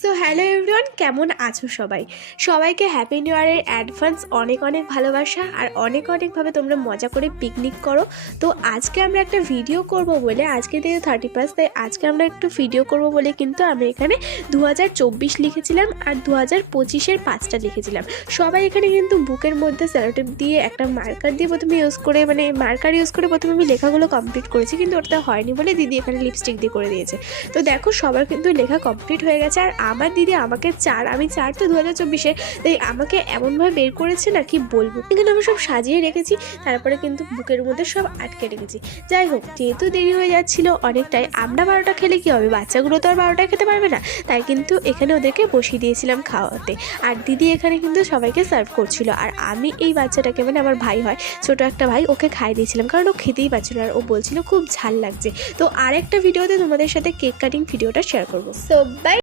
So hello everyone, কেমন আছো সবাই? সবাইকে হ্যাপি নিউ ইয়ারের অ্যাডভান্স অনেক অনেক ভালোবাসা আর অনেক অনেকভাবে তোমরা মজা করে পিকনিক করো। তো আজকে আমরা একটা ভিডিও করব বলে, আজকে দিয়ে 31, তাই আজকে আমরা একটু ভিডিও করব বলে কিন্তু আমি এখানে 2024 লিখেছিলাম আর 2025-এর 5টা লিখেছিলাম। সবাই এখানে কিন্তু বুকের মধ্যে সেলোটেপ দিয়ে একটা মার্কার দিয়ে প্রথমে মার্কার ইউজ করে প্রথমে আমি লেখাগুলো কমপ্লিট করেছি, কিন্তু ওটা হয়নি বলে দিদি এখানে লিপস্টিক দিয়ে করে দিয়েছে। তো দেখো সবার কিন্তু লেখা কমপ্লিট হয়ে গেছে। আর আমার দিদি আমাকে আমি 4 তো 2024-এ, তাই আমাকে এমনভাবে বের করেছে না কি বলবো। এখানে আমি সব সাজিয়ে রেখেছি, তারপরে কিন্তু বুকের মধ্যে সব আটকে রেখেছি। যাই হোক, যেহেতু দেরি হয়ে যাচ্ছিল অনেকটাই, আমরা 12টা খেলে কি হবে, বাচ্চাগুলো তো আর 12টায় খেতে পারবে না, তাই কিন্তু এখানে ওদেরকে বসিয়ে দিয়েছিলাম খাওয়াতে। আর দিদি এখানে কিন্তু সবাইকে সার্ভ করছিল, আর আমি এই বাচ্চাটাকে, মানে আমার ভাই হয়, ছোট একটা ভাই, ওকে খাইয়ে দিয়েছিলাম, কারণ ও খেতেই পারছিল আর ও বলছিল খুব ঝাল লাগছে। তো আরেকটা ভিডিওতে তোমাদের সাথে কেক কাটিং ভিডিওটা শেয়ার করবো। So by.